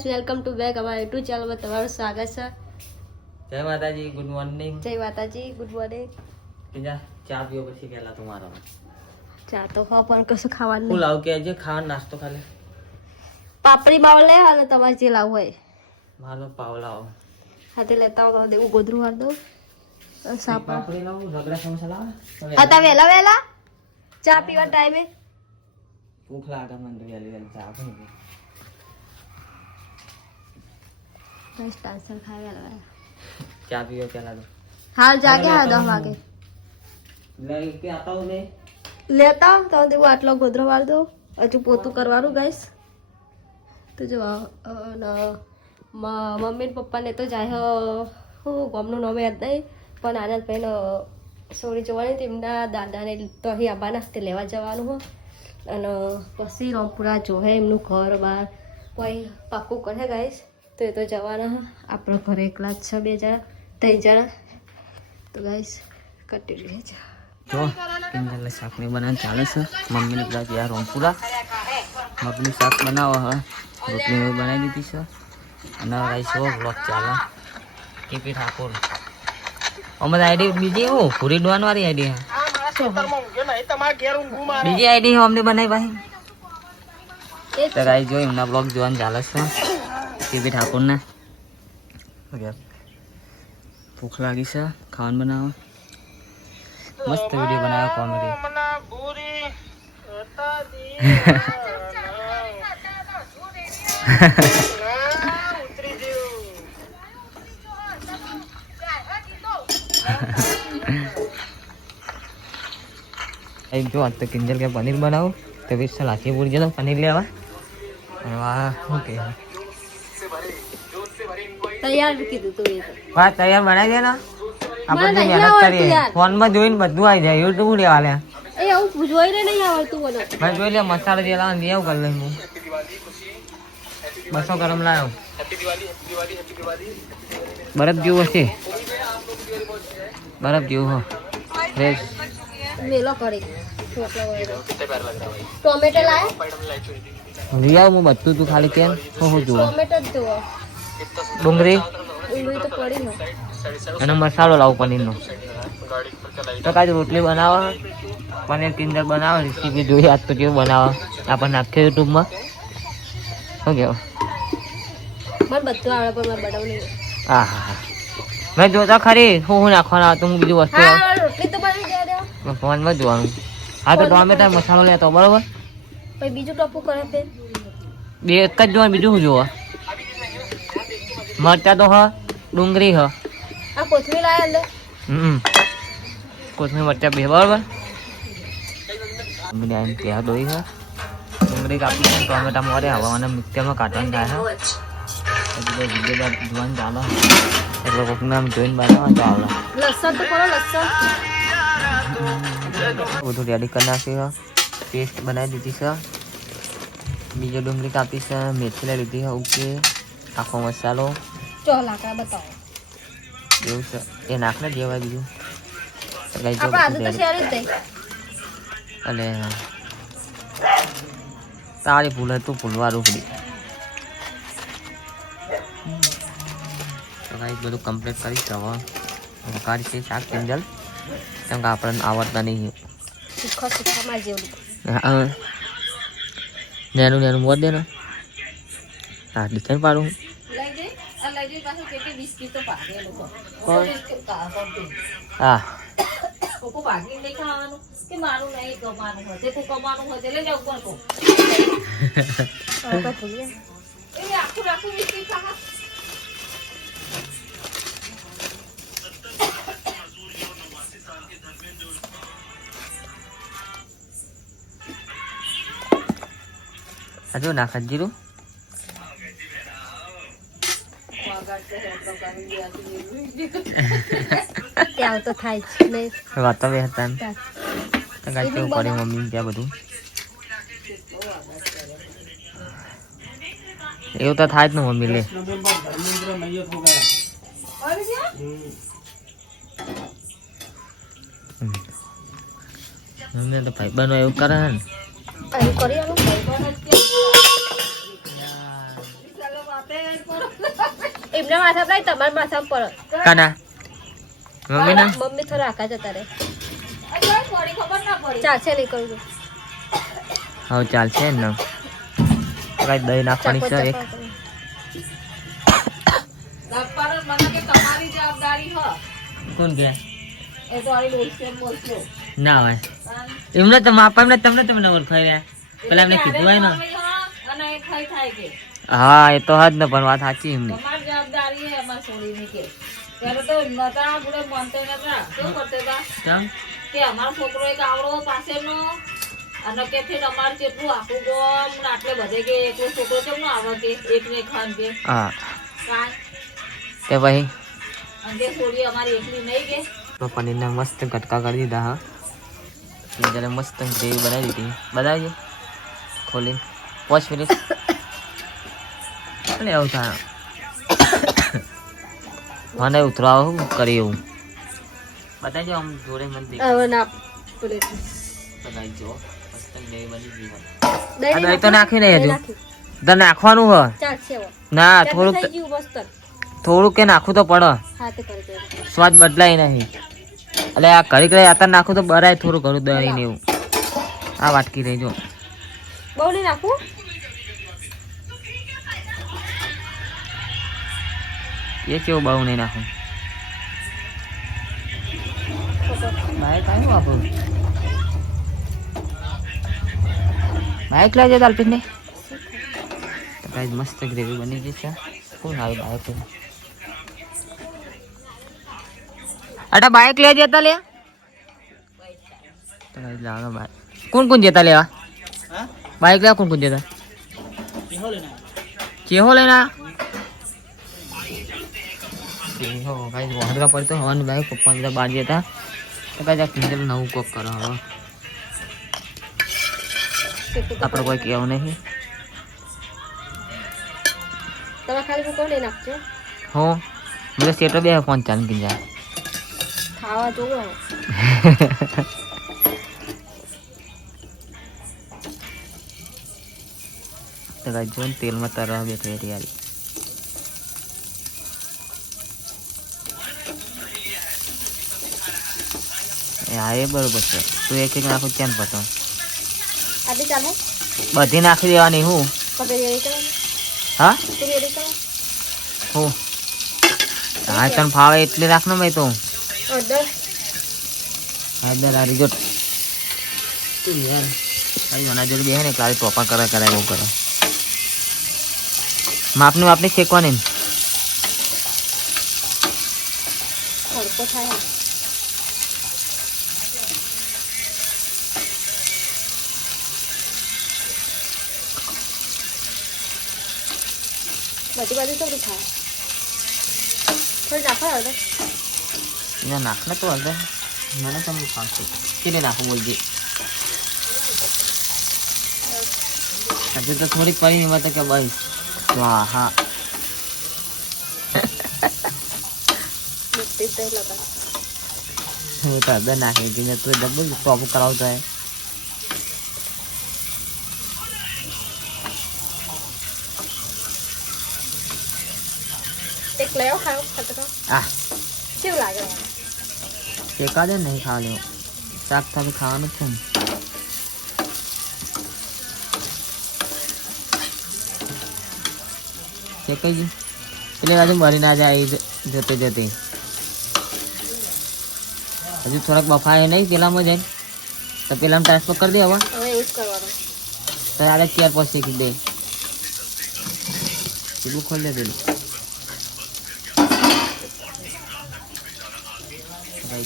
Guys welcome to back અમારા YouTube ચેનલમાં તમારું સ્વાગત છે જય માતાજી ગુડ મોર્નિંગ જય માતાજી ગુડ મોર્નિંગ બીજા ચા પીઓ પછી પહેલા તમારો. ચા તો હો પણ કશું ખાવાનું હું લાવ કે જે ખાવાનો નાસ્તો ખાલે. પાપડી માવ લે અને તમારે જે લાવવું હોય. મારો પાવ લાવો હાથે લેતા આવો દેવું ગોદરું વાર દઉં સાપા પાપડી લાવું રગડા સમોસા લાવો? હતા વહેલા વહેલા ચા પીવા ટાઈમે ભૂખ લાગે મને વેલી વહેલી ચા આપો ને ડાન્સર ખાય વહેલા વહેલા ચા પીવો પહેલા તો. હાલ જાગે હા. દસ વાગે લઈ આતા હું નહીં લેતા તો એવું આટલો ગોધરો વાળ દઉં. હજુ પોતું કરવાનું ગાઈસ તો જો ન, મમ્મી ને પપ્પાને તો જાય હું ગોમનું નામ યાદ નહીં પણ આનંદભાઈને સોરી જોવાની તેમના દાદાને તો અહીં આવવાના તે લેવા જવાનું હો. અને પછી રામપુરા જોહે એમનું ઘર બાર કોઈ પાક્કું કરે ગાઈસ તો એ તો જવાના. હ. આપણા ઘરે એકલા જ છે બે જણા, ત્રણ જણા. તો ગાઈસ કટી રહેજો જો કિંજલને શાક ને બનાવવાનું ચાલે છે. મમ્મીને પેલા ત્યાં રોમપુરા. મગનું શાક બનાવો હ બનાવી દીધી છે. અને એવો બ્લોક ચાલે. કેપી આઈડી બીજી હું, પૂરી આઈડી બીજી આઈડી અમને બનાવી ભાઈ. તો ગાઈ બ્લોગ જોવાનું ચાલે છે. કેપી ઠાકોરના ભૂખ લાગી છે ખાવાનું બનાવો મસ્ત વીડિયો બનાવ્યો કોમેડી એક જો તો કિંજલ કે પનીર બનાવું તો વિશાલ હાથી પૂરી જતો પનીર લેવા અને આ શું કે તૈયાર કીધું તું એ વાત તૈયાર બનાવી દે ને. આપણે મહેનત કરીએ. ફોનમાં જોઈને બધું આવી જાય. યુટ્યુબ લેવા લે? એ આવું જોઈને નહીં આવડતું મને. મેં જોઈ લે મસાલા જે લાવ લઈ કરી લઈ હું. બસો ગરમ લાવ્યો બરફ જેવું હશે બરફ જેવું હો. ફ્રેશ મેલો કરી ટોમેટો લાય? લઈ હું બધું તું ખાલી કેમ? શું શું જુઓ ટોમેટો જ જુઓ ડુંગળી? ડુંગળી તો પડી અને મસાલો લાવો પનીરનો. તો કાંઈ રોટલી બનાવો. પનીર કિંજર બનાવો રેસીપી જોઈએ આજ તો કેવું બનાવો. આપણને નાખ્યો યુટ્યુબમાં. શું કહેવું મને બધું આવડે પણ મારે બનાવવું નહીં. હા હા હા. મેં જોતા ખરી. હું હું નાખવાના આવતું હું બીજું વસ્તુ રોટલી તો ફોનમાં જોવાનું. હા તો ટોમેટા મસાલો લેતો બરોબર? પછી બીજું ટોપું કરે બે એક જ જોવાનું બીજું શું જોવા? મરચા તો હ ડુંગળી હ. આ કોથમીર લાય અંદર હમ. કોથમીર મરચા બે બરાબર. ડુંગળી આવીને ત્યાં દોઈ હ. ડુંગળી કાપી ટોમેટા મોરે હવા અને મિક્સરમાં કાઢવાનું થાય હજી તો વીડિયો જોવાનું ચાલે. એટલે કોક નામ જોઈને બનાવવાનું તો આવડે લસણ તો કરો લસણ. બધું રેડી કરી નાખ્યું પેસ્ટ બનાવી દીધી છે. બીજો ડુંગળી કાપી છે. મેથી લઈ લીધી ઓકે આખો મસાલો. ચો લાકડા બતાવો. એવું છે. એ નાખ ને જેવાય બીજું. તો તો અને તારી ભૂલ હતું ભૂલવા રૂપડી તો બધું કમ્પ્લીટ કરીશ. હવે વઘારી છે શાક કિંજલ. કેમ કે આપણને આવડતા નહીં. હા. નેનું નેનું મોત દે ને. હા ડિઝાઇન પાડું કોણ? હા કોકો ભાગી નહીં ખાવાનું કે મારું નહીં કમાવાનું હોય તે કમાવાનું હોય તે લઈ જાવ ઉપર કો એ આખું આખું વીસ પીસ Aduh, nak kan જ જીરું ત્યાં તો થાય જ નહીં વાત બે હતા ને તો કાંઈ કેવું કરે મમ્મી ત્યાં બધું? એવું તો થાય જ ને મમ્મી લે. મમ્મી તો ભાઈ બનો એવું કરે ને? એમના માથા પર તમારા માથા પર. કાના? મમ્મી ના મમ્મી થોડા આખા જતા રહે. ચાલશે નહીં કરું. હવે ચાલશે ને કઈ દહીં નાખવાની છે એક કોણ કે? ના હોય. એમને તો માપા એમને તમને તમને ઓળખાઈ પેલા એમને કીધું હોય ને. હા? એ તો હજ ને પણ વાત સાચી એમની. કેમ કે અમારો છોકરો એક આવડો પાસેનો અને કે ફેર અમારે જેટલું આખું ગોમ ને આટલે બધે કે એકલો છોકરો કેમ નો આવે કે એક ને ખાન કે હા કાંઈ તે પછી અને તે છોડી અમારી એકલી નહીં કે તો પનીરના મસ્ત કટકા કરી દીધા હા જ્યારે મસ્ત ગ્રેવી બનાવી દીધી બનાવજો ખોલીને પાંચ મિનિટ એટલે એવું થાય મને ઉતરાવો કરી એવું બતાવજો આમ જોડે મને દેખ હવે ના પેલું બતાવી મસ્ત બની દહીં તો નાખી નહીં હજુ. તો નાખવાનું હ ના થોડુંક થોડુંક કે નાખવું તો પડે. સ્વાદ બદલાય નહીં. એટલે આ ઘડી ઘડી આતા નાખું તો બરાય થોડું ઘરું દહીં ને એવું. આ વાટકી રહી જો બહુ નહીં એ કેવું બહુ નહીં નાખું? બાઈક આવ્યું આપણું બાઈક લાવજો દાલપીટ ને તો કાંઈ મસ્ત ગ્રેવી બની ગઈ છે. કોણ આવ્યું લઈને? અટા બાઈક લે જતા લે કોણ કોણ જતા લેવા બાઈક લેવા કોણ કોણ જતા? ચેહો લેના? ચેહો કાંઈ વાંધરા પડતો હવાનું બાઈક પપ્પા બધા બાજી હતા તો. કાંઈ આ કિંજલ નવું કોક કરો હવે. આપણે કોઈ કહેવું નહીં. તમે ખાલી નાખજો? હો? મને સેટો બે ફોન ચાલ કિંજા ખાવા જોવો. તો તેલમાં તરવા બેઠી એટલે એ હા એ બરોબર છે. તું એક એક નાખું ત્યાં પતો આટલી ચાલે? બધી નાખી દેવાની હું? પગે રેડી કરવાની હા? તું રેડી કરો? હું? હા તને ફાવે એટલી રાખ ને મેં તો. અડધર હા દર આ રીજો યાર ભાઈ મને જોડે બે ને કાલે ટોપા કરે કરે એવું કરે. માપની માપની શેકવાની ને. હળકો થાય બધી બાજુ તો બધું થાય. થોડી નાખો અડધર ના નાખ તો હળદર. મને તમને ખાવશે કેટલે નાખો બોલજે હજુ તો થોડીક પડી એમાં તો કે ભાઈ વાહ હા. તો હળદર નાખી દીધી તો ડબલ ટોપ કરાવતો હે એક લેવો ખાવ ખાતો ખાવ આ કેવું લાગે શેકા દે નહીં ખાવા લેવું શાક સાથે ખાવાનું જ છે ને શેકાઈ ગયું એટલે બાજુ મરી ના જાય જ- જતે જતે હજુ થોડાક બફાય નહીં પેલામાં જાય તો પેલામાં ટ્રાન્સફર કરી દે હવે હવે એવું જ કરવાનું તો આડે ચાર પાંચ શેકી દે પેલું ખોલી દે પેલું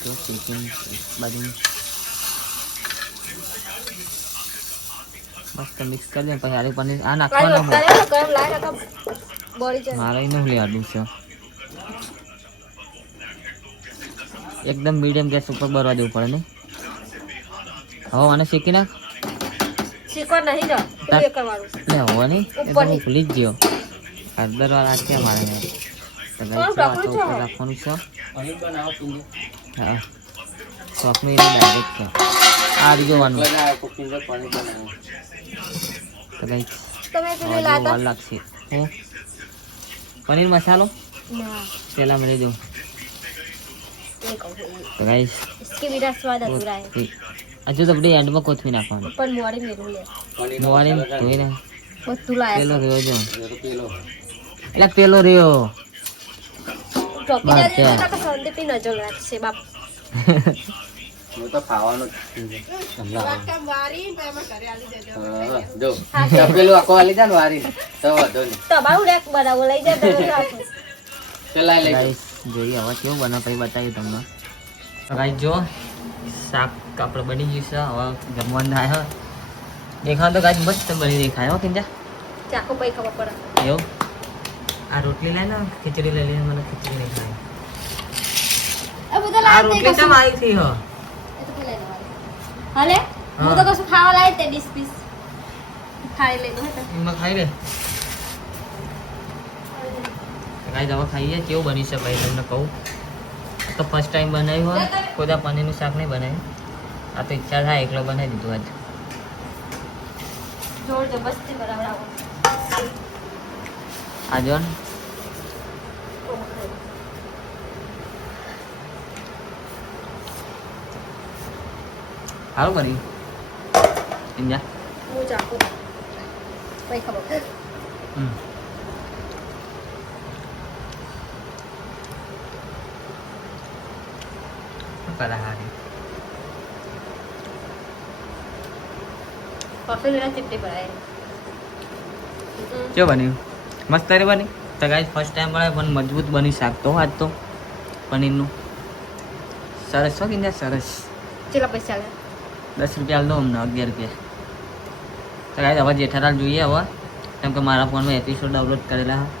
તો શેકીને બાજુ મસ્ત મિક્સ કરી દે પછી આલુ પનીર આ નાખવાનું મારે નહીં લેવાનું છે એકદમ મીડિયમ ગેસ ઉપર બરવા દેવું પડે ને હવે આને શેકી નાખ શીખવા નહીં લે હવે નહીં એ તો હું ઉપરની. ભૂલી જ ગયો હળદર વાળા છે મારે રાખવાનું છે હા ચોકનું એને ડાયરેક્ટ છે આ જ જોવાનું તો ગાઈસ તમે પેલું હવે જો લાતા વાર લાગશે હું પનીર મસાલો ના પહેલા મને દઉં એ કહું છું. તો ગાઈસ इसके बिना स्वाद अधूरा है હજુ તો આપણે એન્ડમાં કોથમી નાખવાનું પણ મોડી મેરું લે મોવાડી ધોઈને બધું લાયા પેલો રહ્યો જો એટલે પેલો રહ્યો ટોપી બસ, ના દે ત્યાં. તો સંદીપની નજર રાખશે બાપ. હું તો ખાવાનું જો હા, આખો આલી જા ને વારી. તો વાંધો નહીં. તમારું રેક બનાવો લઈ જાય તમે રાખો લઈ જોઈએ હવે કેવું બને પછી બતાવી તમને. તો જો શાક આપણે બની ગયું છે. હવે જમવાનું થાય દેખાવ તો મસ્ત બની દેખાય હો કિંજા. ખબર પડે. એવું? આ રોટલી લાય ને ખીચડી લઈ લઈને મને ખીચડી નહીં ખાય આ રોટલી કેમ આવી થી હો? હાલે? હું. તો કશું ખાવા લાય તે ડીશ પીસ ખાઈ લેતો હે એમાં ખાઈ લે. ગાઈસ હવે ખાઈએ કેવું બની છે ભાઈ તમને કહું? તો ફર્સ્ટ ટાઈમ બનાવ્યું હોય ખોદા પનીરનું શાક નહીં બનાવ્યું. આ તો ઈચ્છા થાય એકલો બનાવી દીધું આજ. જોર જબરજસ્તી બરાબર આ જો ને, સારું બન્યું સમજ્યા હું ચાકુ પૈ ખબર પડે હમ. શું કરે હારી પરસોં મેરા ચીપટી બનાવી કેવું બન્યું મસ્ત રે બની. તો ગાઈસ ફર્સ્ટ ટાઈમ બનાવે પણ મજબૂત બની શાક તો આજ તો પનીરનું. સરસ છો કિંજા સરસ. ચેલા પૈસા લે દસ રૂપિયા લો અમને અગિયાર રૂપિયા. તો ગાઈસ હવે જેઠાલાલ જોઈએ હવે. કેમ કે મારા ફોનમાં એપિસોડ ડાઉનલોડ કરેલા છે